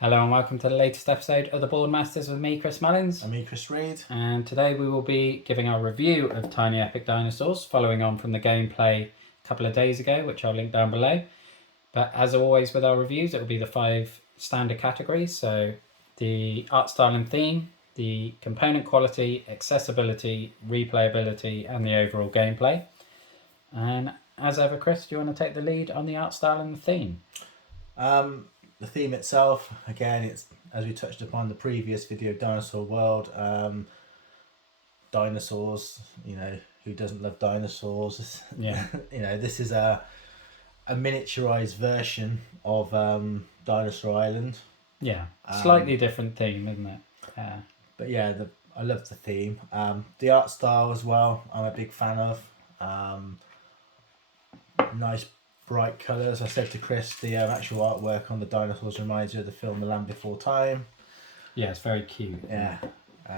Hello and welcome to the latest episode of the Board Masters with me, Chris Mullins. And me, Chris Reed. And today we will be giving our review of Tiny Epic Dinosaurs, following on from the gameplay a couple of days ago, which I'll link down below. But as always with our reviews, it will be the 5 standard categories. So the art style and theme, the component quality, accessibility, replayability, and the overall gameplay. And as ever, Chris, do you want to take the lead on the art style and the theme? The theme itself, again, it's as we touched upon in the previous video, Dinosaur World. Dinosaurs, who doesn't love dinosaurs? Yeah. This is a miniaturized version of Dinosaur Island. Yeah, slightly different theme, isn't it? But yeah, I love the theme. The art style as well, I'm a big fan of. Nice bright colours. I said to Chris, the actual artwork on the dinosaurs reminds you of the film The Land Before Time. Yeah, it's very cute. Yeah,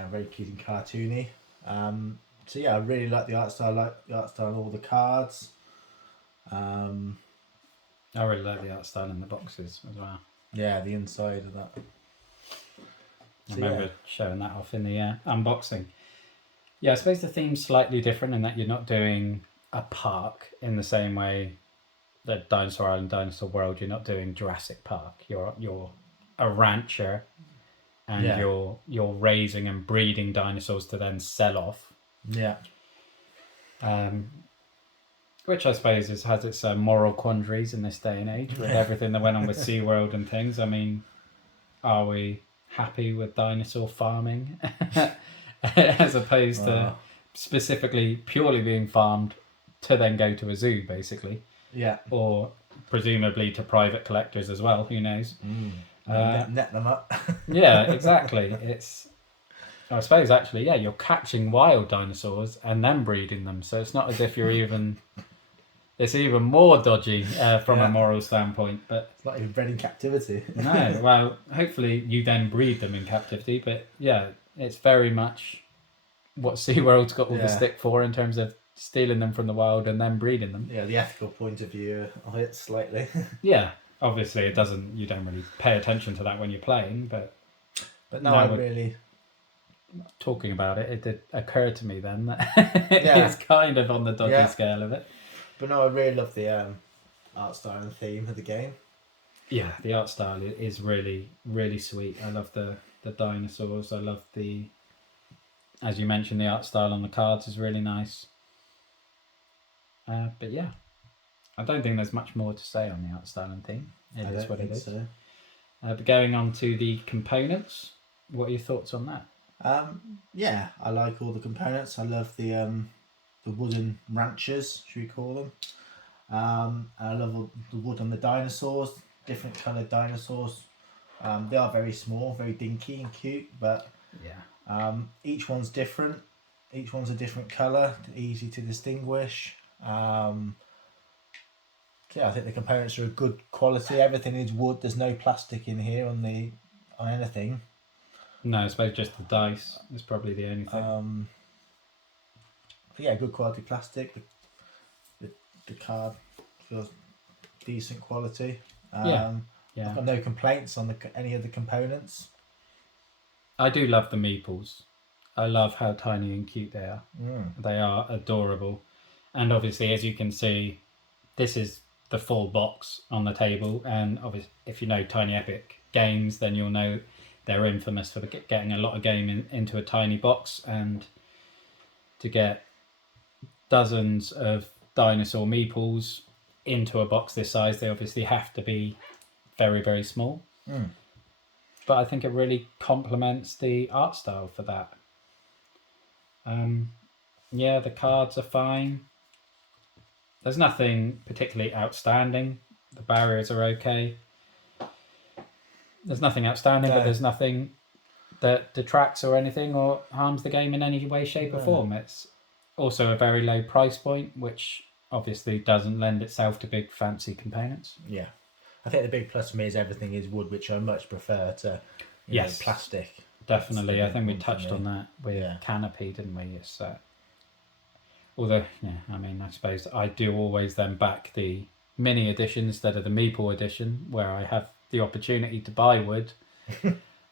very cute and cartoony. So yeah, I really like the art style. I like the art style on all the cards. I really like the art style in the boxes as well. Yeah, the inside of that. I remember showing that off in the unboxing. Yeah, I suppose the theme's slightly different in that you're not doing a park in the same way that Dinosaur Island, Dinosaur World. You're not doing Jurassic Park. You're a rancher, and you're raising and breeding dinosaurs to then sell off. Yeah. Which I suppose has its moral quandaries in this day and age with everything that went on with SeaWorld and things. I mean, are we happy with dinosaur farming as opposed to specifically purely being farmed to then go to a zoo, basically? Yeah. Or presumably to private collectors as well, who knows? Net them up. Yeah, exactly. I suppose actually, you're catching wild dinosaurs and then breeding them. So it's not as if you're it's even more dodgy from a moral standpoint. But It's not even bred in captivity. no, well, hopefully you then breed them in captivity. But yeah, it's very much what SeaWorld's got all the stick for in terms of stealing them from the wild and then breeding them. Yeah, the ethical point of view of it slightly. Yeah, obviously you don't really pay attention to that when you're playing, but no, really talking about it, it did occur to me then that it's kind of on the dodgy scale of it. But no, I really love the art style and theme of the game. Yeah, the art style is really, really sweet. I love the dinosaurs. I love as you mentioned, the art style on the cards is really nice. But yeah, I don't think there's much more to say on the art style and theme. It is what it is. So. But going on to the components, what are your thoughts on that? Yeah, I like all the components. I love the wooden ranchers, should we call them? I love all the wood on the dinosaurs, different coloured dinosaurs. They are very small, very dinky and cute, but each one's different. Each one's a different colour, easy to distinguish. I think the components are a good quality. Everything is wood. There's no plastic in here on anything. No, I suppose just the dice is probably the only thing. But yeah, good quality plastic. The card feels decent quality. I've got no complaints on any of the components. I do love the meeples. I love how tiny and cute they are. They are adorable. And obviously, as you can see, this is the full box on the table. And obviously, if you know Tiny Epic Games, then you'll know they're infamous for getting a lot of game into a tiny box. And to get dozens of dinosaur meeples into a box this size, they obviously have to be very, very small. But I think it really complements the art style for that. The cards are fine. There's nothing particularly outstanding. The barriers are okay. There's nothing outstanding, but there's nothing that detracts or anything or harms the game in any way, shape, or form. It's also a very low price point, which obviously doesn't lend itself to big fancy components. Yeah. I think the big plus for me is everything is wood, which I much prefer to plastic. Definitely. I think we touched on that with Canopy, didn't we? It's although, I suppose I do always then back the mini edition instead of the Meeple edition, where I have the opportunity to buy wood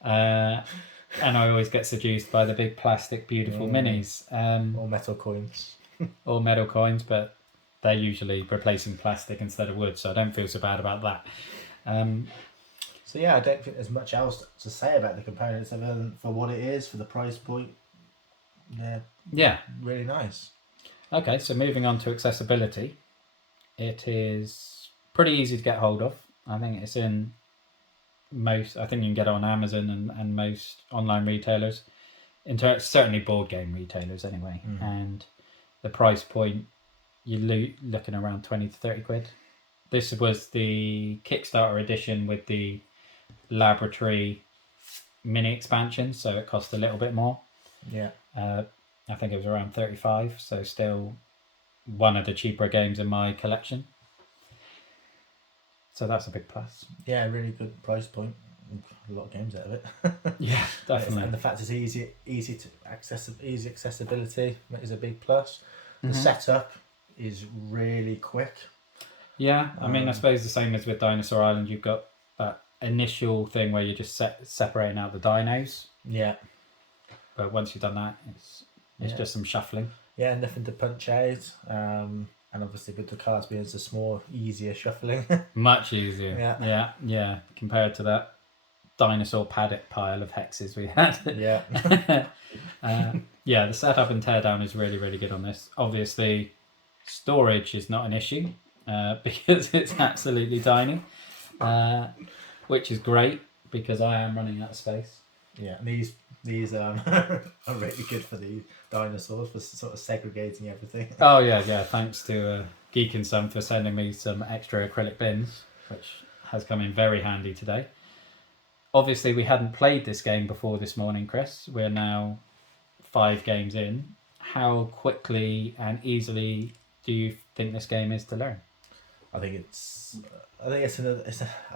And I always get seduced by the big plastic beautiful minis. Or metal coins. Or metal coins, but they're usually replacing plastic instead of wood, so I don't feel so bad about that. So yeah, I don't think there's much else to say about the components other than for what it is, for the price point. Yeah. Really nice. Okay, so moving on to accessibility. It is pretty easy to get hold of. I think it's in most, I think you can get it on Amazon and most online retailers. Certainly board game retailers anyway. And the price point, you're looking around 20 to 30 quid. This was the Kickstarter edition with the laboratory mini expansion, so it cost a little bit more. Yeah. I think it was around 35, so still one of the cheaper games in my collection. So that's a big plus. Yeah, really good price point. A lot of games out of it. Yeah, definitely. And the fact it's easy accessibility is a big plus. The setup is really quick. Yeah, I mean, I suppose the same as with Dinosaur Island, you've got that initial thing where you're just separating out the dinos. Yeah. But once you've done that, it's just some shuffling. Yeah, nothing to punch out. And obviously with the cards being so small, easier shuffling. Much easier. Yeah. Compared to that dinosaur paddock pile of hexes we had. Yeah. The setup and teardown is really, really good on this. Obviously, storage is not an issue because it's absolutely tiny, which is great because I am running out of space. Yeah, and these are really good for the dinosaurs for sort of segregating everything. Oh yeah. Thanks to Geek and Son for sending me some extra acrylic bins, which has come in very handy today. Obviously, we hadn't played this game before this morning, Chris. We're now 5 games in. How quickly and easily do you think this game is to learn? I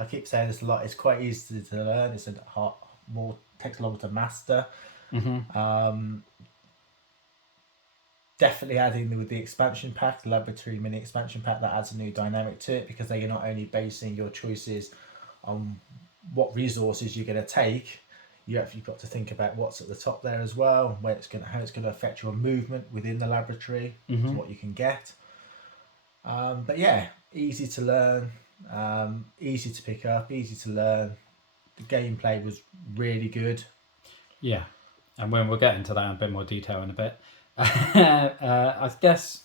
keep saying this a lot. It's quite easy to learn. It's takes longer to master. Definitely adding with the expansion pack, the laboratory mini expansion pack, that adds a new dynamic to it because then you're not only basing your choices on what resources you're going to take, you've got to think about what's at the top there as well, how it's going to affect your movement within the laboratory, to what you can get. But yeah, easy to learn, easy to pick up, easy to learn. The gameplay was really good. Yeah, and we'll get into that in a bit more detail in a bit. I guess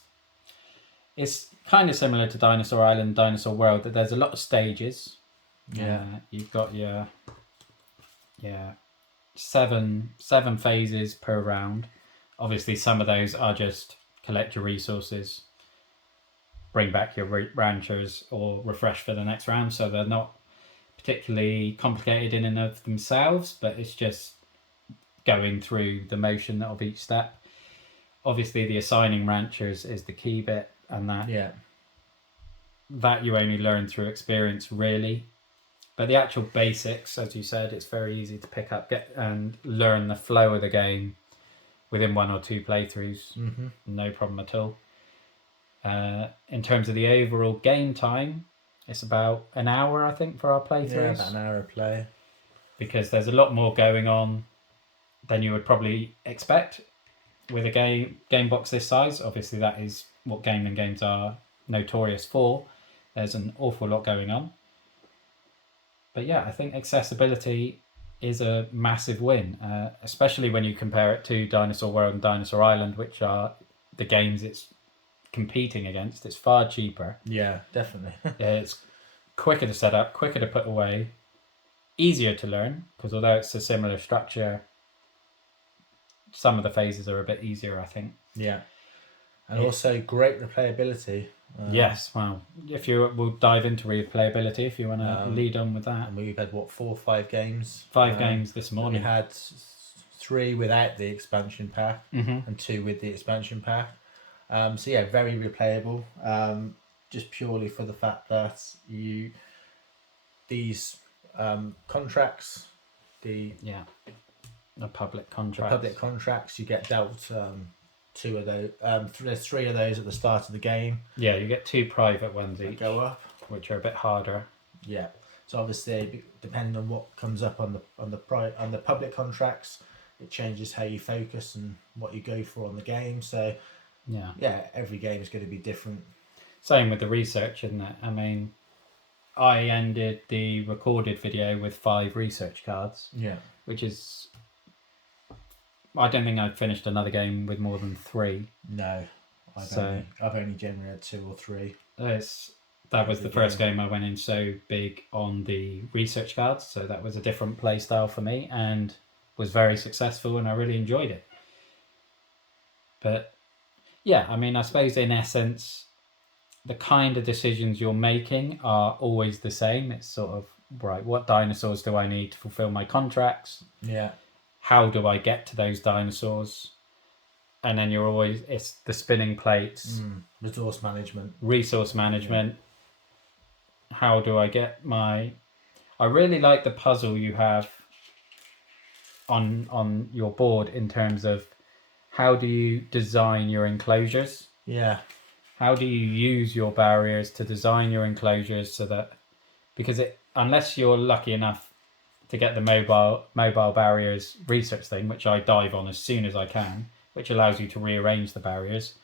it's kind of similar to Dinosaur Island, Dinosaur World, that there's a lot of stages. Yeah, you've got your seven phases per round. Obviously, some of those are just collect your resources, bring back your ranchers, or refresh for the next round. So they're not particularly complicated in and of themselves, but it's just going through the motion of each step. Obviously, the assigning ranchers is the key bit, and that you only learn through experience, really. But the actual basics, as you said, it's very easy to pick up, and learn the flow of the game within 1 or 2 playthroughs. No problem at all. In terms of the overall game time, it's about an hour, I think, for our playthroughs. Yeah, about an hour of play. Because there's a lot more going on than you would probably expect with a game box this size. Obviously, that is what Gamelyn Games are notorious for. There's an awful lot going on. But yeah, I think accessibility is a massive win, especially when you compare it to Dinosaur World and Dinosaur Island, which are the games it's competing against. It's far cheaper. Yeah, definitely. It's quicker to set up, quicker to put away, easier to learn, because although it's a similar structure, some of the phases are a bit easier, I think. Yeah. And also great replayability. Yes, well, we'll dive into replayability if you want to lead on with that. And we've had 4 or 5 games? 5 games this morning. We had 3 without the expansion pack and 2 with the expansion pack. So yeah, very replayable. Just purely for the fact that these contracts, the public contracts, you get dealt 2 of those. There's 3 of those at the start of the game. Yeah, you get 2 private ones each. Go up, which are a bit harder. Yeah, So obviously, depending on what comes up on the public contracts, it changes how you focus and what you go for on the game. So Yeah. every game is going to be different. Same with the research, isn't it? I mean, I ended the recorded video with 5 research cards. Yeah. Which is, I don't think I've finished another game with more than 3. No, I've only generally had 2 or 3. That was the first game I went in so big on the research cards, so that was a different play style for me and was very successful, and I really enjoyed it. But yeah, I mean, I suppose in essence, the kind of decisions you're making are always the same. It's sort of, right, what dinosaurs do I need to fulfill my contracts? Yeah. How do I get to those dinosaurs? And then it's the spinning plates. Resource management. Yeah. How do I get I really like the puzzle you have on your board in terms of how do you design your enclosures? Yeah. How do you use your barriers to design your enclosures so that, because unless you're lucky enough to get the mobile barriers research thing, which I dive on as soon as I can, which allows you to rearrange the barriers,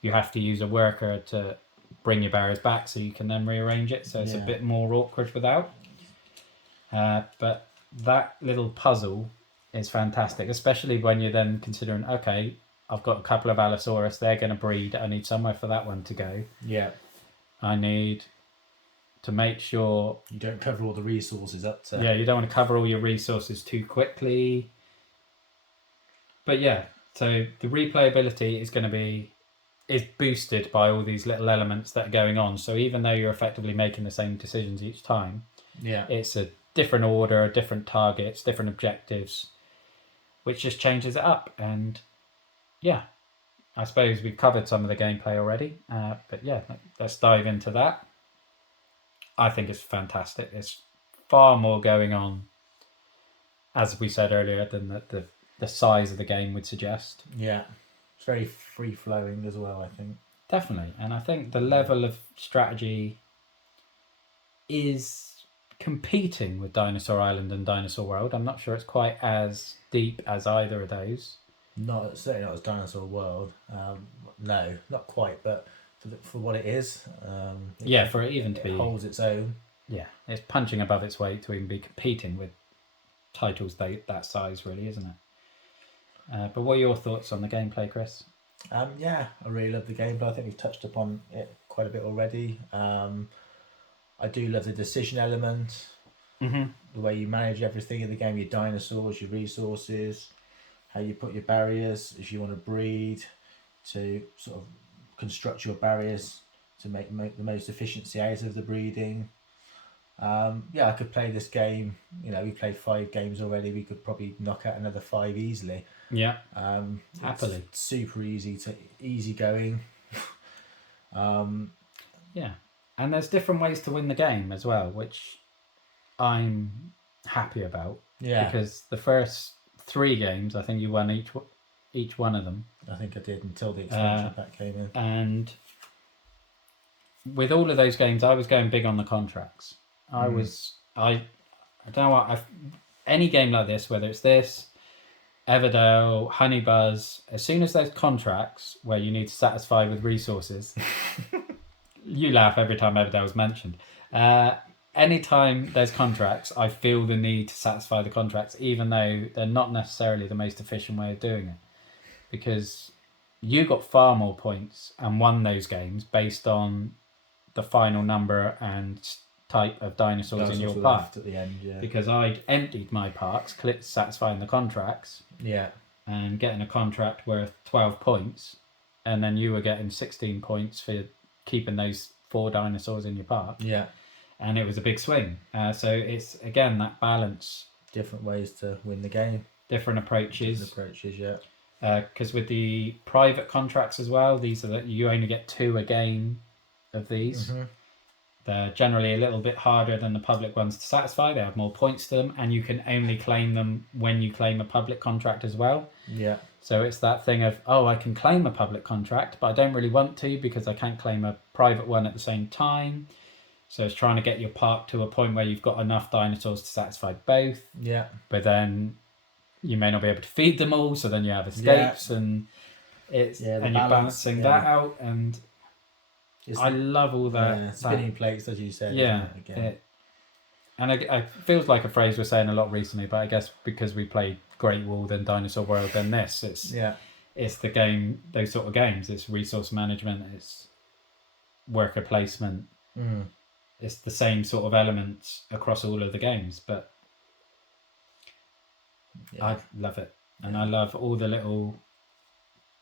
you have to use a worker to bring your barriers back so you can then rearrange it. So it's a bit more awkward without. But that little puzzle is fantastic, especially when you're then considering, okay, I've got a couple of Allosaurus, they're going to breed. I need somewhere for that one to go. Yeah. I need to make sure you don't cover all the resources up to. Yeah, you don't want to cover all your resources too quickly. But yeah, so the replayability is boosted by all these little elements that are going on. So even though you're effectively making the same decisions each time, it's a different order, different targets, different objectives, which just changes it up. And yeah, I suppose we've covered some of the gameplay already, but yeah, let's dive into that. I think it's fantastic. There's far more going on, as we said earlier, than the size of the game would suggest. Yeah, it's very free-flowing as well, I think. Definitely, and I think the level of strategy is competing with Dinosaur Island and Dinosaur World. I'm not sure it's quite as deep as either of those. Certainly not as Dinosaur World. No, not quite, but for what it is. For it even to be... It holds its own. Yeah, it's punching above its weight to even be competing with titles that size, really, isn't it? But what are your thoughts on the gameplay, Chris? I really love the gameplay. I think we've touched upon it quite a bit already. I do love the decision element. Mm-hmm. The way you manage everything in the game, your dinosaurs, your resources, how you put your barriers, if you want to breed, to sort of construct your barriers to make the most efficiency out of the breeding. I could play this game. We played 5 games already. We could probably knock out another 5 easily. Yeah. Happily. It's super easy going. Yeah. And there's different ways to win the game as well, which I'm happy about. Yeah. Because the first 3 games, I think you won each one of them. I think I did until the expansion pack came in. And with all of those games, I was going big on the contracts. I don't know what, any game like this, whether it's this, Everdale, Honeybuzz, as soon as there's contracts where you need to satisfy with resources, you laugh every time Everdale is mentioned. Anytime there's contracts, I feel the need to satisfy the contracts, even though they're not necessarily the most efficient way of doing it. Because you got far more points and won those games based on the final number and type of dinosaurs in your park at the end. Yeah. Because I'd emptied my parks, clicked satisfying the contracts. Yeah. And getting a contract worth 12 points, and then you were getting 16 points for keeping those 4 dinosaurs in your park. Yeah. And it was a big swing. So it's, again, that balance. Different ways to win the game. Different approaches. Yeah. Because with the private contracts as well, these are you only get 2 a game of these. Mm-hmm. They're generally a little bit harder than the public ones to satisfy. They have more points to them, and you can only claim them when you claim a public contract as well. Yeah. So it's that thing of, I can claim a public contract, but I don't really want to because I can't claim a private one at the same time. So it's trying to get your park to a point where you've got enough dinosaurs to satisfy both. Yeah. But then you may not be able to feed them all, so then you have escapes, and it's and you're balancing that out. And I love all that. Yeah, spinning plates, as you said. Yeah. Isn't it, and it feels like a phrase we're saying a lot recently, but I guess because we played Great Wall, then Dinosaur World, then this, it's the game, those sort of games. It's resource management, it's worker placement. It's the same sort of elements across all of the games, but I love it. And I love all the little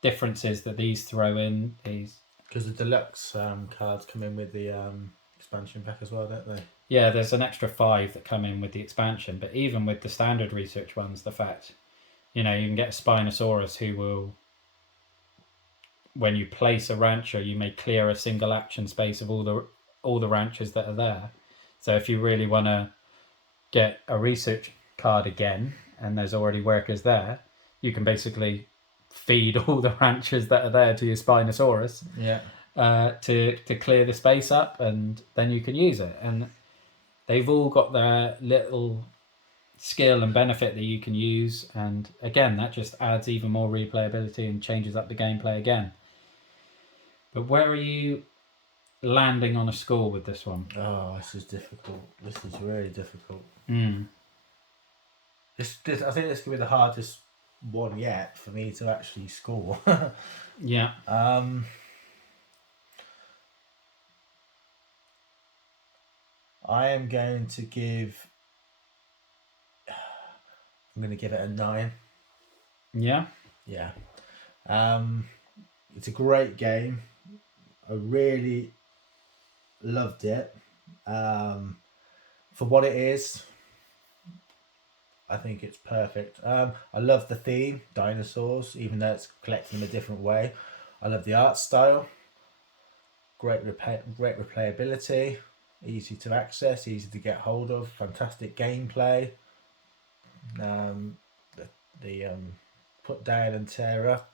differences that these throw in. Because the deluxe cards come in with the expansion pack as well, don't they? Yeah, there's an extra 5 that come in with the expansion, but even with the standard research ones, the fact, you can get a Spinosaurus who will, when you place a rancher, you may clear a single action space of all the ranchers that are there. So if you really want to get a research card again, and there's already workers there, you can basically feed all the ranchers that are there to your Spinosaurus. To clear the space up, and then you can use it. And they've all got their little skill and benefit that you can use, and again, that just adds even more replayability and changes up the gameplay again. But where are you landing on a score with this one? Oh, this is difficult. This is really difficult. This I think this could be the hardest one yet for me to actually score. Yeah. I am going to give. I'm going to give it a 9. Yeah. Yeah. It's a great game. I really loved it. For what it is, I think it's perfect. I love the theme, dinosaurs, even though it's collecting them a different way. I love the art style. Great replayability. Easy to access, easy to get hold of. Fantastic gameplay. The put down and tear up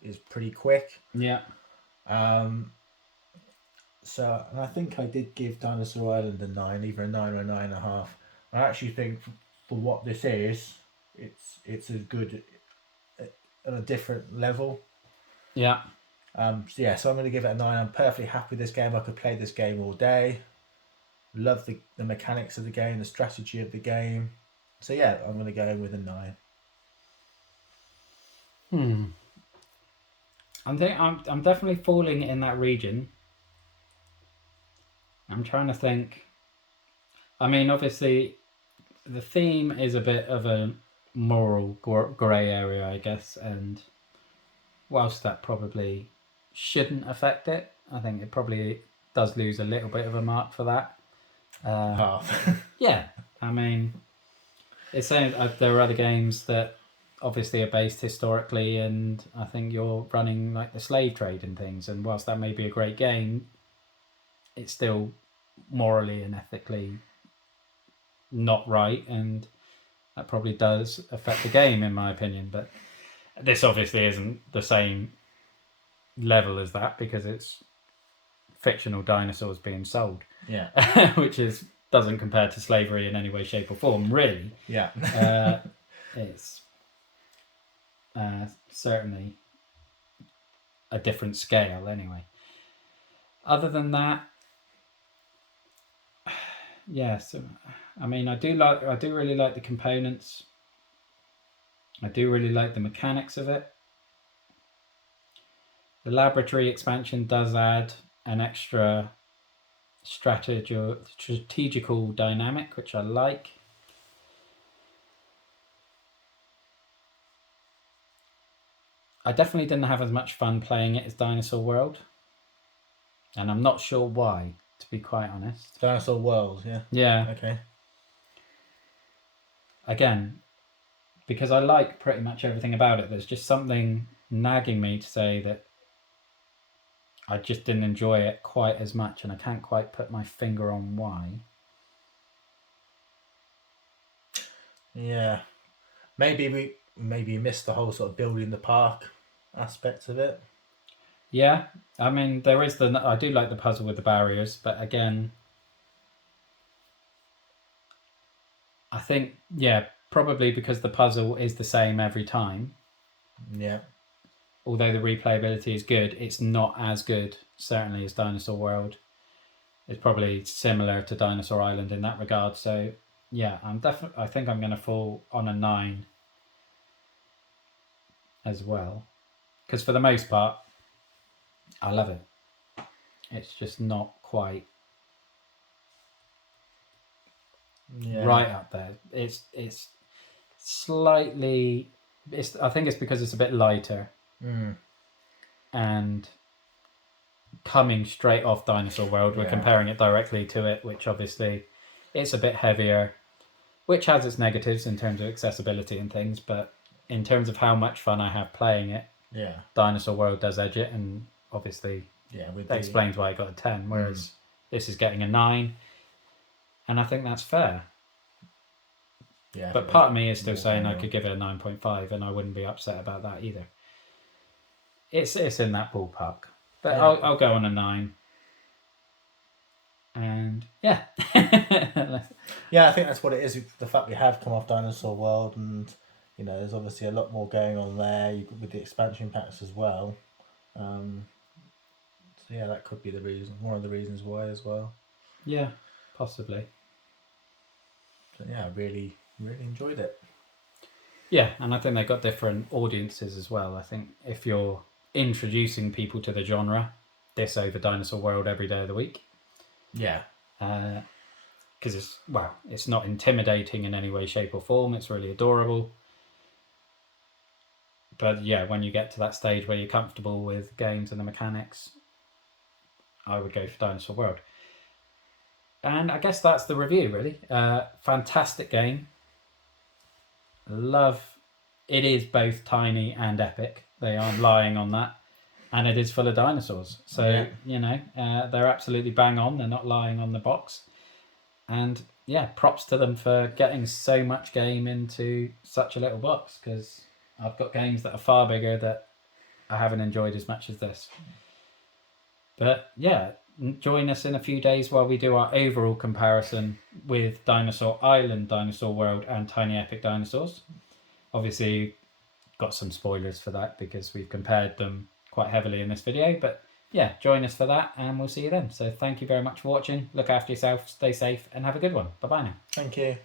is pretty quick. Yeah. So, and I think I did give Dinosaur Island a 9, either a 9 or a 9.5. I actually think for what this is, it's as good on a different level. Yeah. So I'm going to give it a 9. I'm perfectly happy with this game. I could play this game all day. Love the mechanics of the game, the strategy of the game. So yeah, I'm going to go in with a 9. I'm definitely falling in that region. I'm trying to think. I mean, obviously, the theme is a bit of a moral grey area, I guess, and whilst that probably shouldn't affect it, I think it probably does lose a little bit of a mark for that. Yeah, I mean, it's saying there are other games that obviously are based historically, and I think you're running like the slave trade and things, and whilst that may be a great game, it's still morally and ethically not right, and that probably does affect the game, in my opinion. But this obviously isn't the same level as that, because it's fictional dinosaurs being sold. Yeah. Which doesn't compare to slavery in any way, shape, or form, really. Yeah. It's certainly a different scale, anyway. Other than that, so I mean, I do really like the components. I do really like the mechanics of it. The laboratory expansion does add an extra strategical dynamic, which I like. I definitely didn't have as much fun playing it as Dinosaur World, and I'm not sure why, to be quite honest. Dinosaur World, yeah. Yeah. Okay. Again, because I like pretty much everything about it, there's just something nagging me to say that I just didn't enjoy it quite as much, and I can't quite put my finger on why. Yeah. Maybe you missed the whole sort of building the park aspect of it. Yeah, I mean, I do like the puzzle with the barriers, but again, I think, yeah, probably because the puzzle is the same every time. Yeah. Although the replayability is good, it's not as good, certainly, as Dinosaur World. It's probably similar to Dinosaur Island in that regard. So, yeah, I think I'm going to fall on a 9 as well. Because for the most part, I love it. It's just not quite right up there. It's slightly. I think it's because it's a bit lighter, and coming straight off Dinosaur World, we're comparing it directly to it, which obviously it's a bit heavier, which has its negatives in terms of accessibility and things, but in terms of how much fun I have playing it, Dinosaur World does edge it, and obviously that explains why I got a 10, whereas this is getting a 9, and I think that's fair. Yeah, but part of me is still saying I could give it a 9.5, and I wouldn't be upset about that either. It's in that ballpark, but I'll go on a 9. And yeah. Yeah, I think that's what it is. The fact we have come off Dinosaur World, and there's obviously a lot more going on there with the expansion packs as well. So yeah, that could be the reason. One of the reasons why as well. Yeah, possibly. So yeah, I really enjoyed it. Yeah, and I think they've got different audiences as well. I think if you're introducing people to the genre, this over Dinosaur World every day of the week. Yeah. Because it's not intimidating in any way, shape or form. It's really adorable. But yeah, when you get to that stage where you're comfortable with games and the mechanics, I would go for Dinosaur World. And I guess that's the review, really. Fantastic game. Love. It is both tiny and epic. They aren't lying on that. And it is full of dinosaurs. So, they're absolutely bang on. They're not lying on the box. And yeah, props to them for getting so much game into such a little box, because I've got games that are far bigger that I haven't enjoyed as much as this. But yeah, join us in a few days while we do our overall comparison with Dinosaur Island, Dinosaur World and Tiny Epic Dinosaurs. Obviously, got some spoilers for that because we've compared them quite heavily in this video, but yeah, join us for that and we'll see you then. So thank you very much for watching. Look after yourself, stay safe and have a good one. Bye bye now. Thank you.